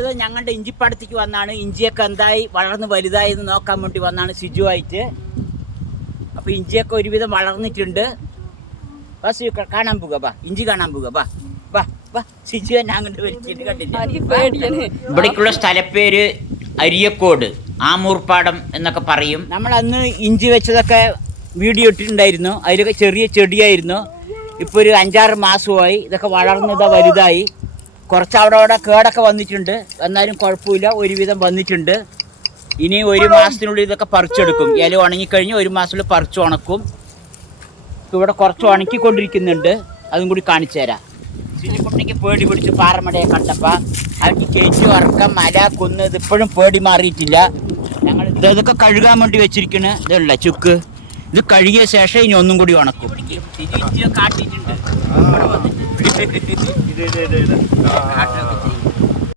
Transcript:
നമ്മളിത് ഞങ്ങളുടെ ഇഞ്ചിപ്പാടത്തേക്ക് വന്നാണ്. ഇഞ്ചിയൊക്കെ എന്തായി വളർന്ന് വലുതായി എന്ന് നോക്കാൻ വേണ്ടി വന്നാണ് സിജുവായിട്ട്. അപ്പോൾ ഇഞ്ചിയൊക്കെ ഒരുവിധം വളർന്നിട്ടുണ്ട്. ബസ് കാണാൻ പോകുക, ബാ ഇഞ്ചി കാണാൻ പോകുക, ബാ ബാ ബാ. സിജു തന്നെ അങ്ങോട്ട് വലിച്ചിട്ട് കണ്ടില്ല. ഇവിടേക്കുള്ള സ്ഥലപ്പേര് അരിയക്കോട്, ആമൂർപ്പാടം എന്നൊക്കെ പറയും. നമ്മൾ അന്ന് ഇഞ്ചി വെച്ചതൊക്കെ വീഡിയോ ഇട്ടിട്ടുണ്ടായിരുന്നു. അതിലൊക്കെ ചെറിയ ചെടിയായിരുന്നു. ഇപ്പോൾ ഒരു 5-6 മാസമായി. ഇതൊക്കെ വളർന്നതാ വലുതായി. കുറച്ച് അവിടെ കേടൊക്കെ വന്നിട്ടുണ്ട്. എന്നാലും കുഴപ്പമില്ല, ഒരുവിധം വന്നിട്ടുണ്ട്. ഇനി 1 മാസത്തിനുള്ളിൽ ഇതൊക്കെ പറിച്ചെടുക്കും. ഇല ഉണങ്ങിക്കഴിഞ്ഞ് 1 മാസത്തിൽ പറിച്ച് ഉണക്കും. ഇവിടെ കുറച്ച് ഉണക്കിക്കൊണ്ടിരിക്കുന്നുണ്ട്. അതും കൂടി കാണിച്ചു തരാം. സിജുക്കുട്ടിക്ക് പേടി പിടിച്ച് പാറമടയെ കണ്ടപ്പോൾ അവർക്ക് ചേച്ചി ഉറക്കം മല കുന്ന് ഇതിപ്പോഴും പേടി മാറിയിട്ടില്ല. ഞങ്ങൾ ഇതൊക്കെ കഴുകാൻ വേണ്ടി വെച്ചിരിക്കണ്. ഇതല്ല ചുക്ക്. ഇത് കഴുകിയ ശേഷം ഇനി ഒന്നും കൂടി ഉണക്കും. കാട്ടിയിട്ടുണ്ട്.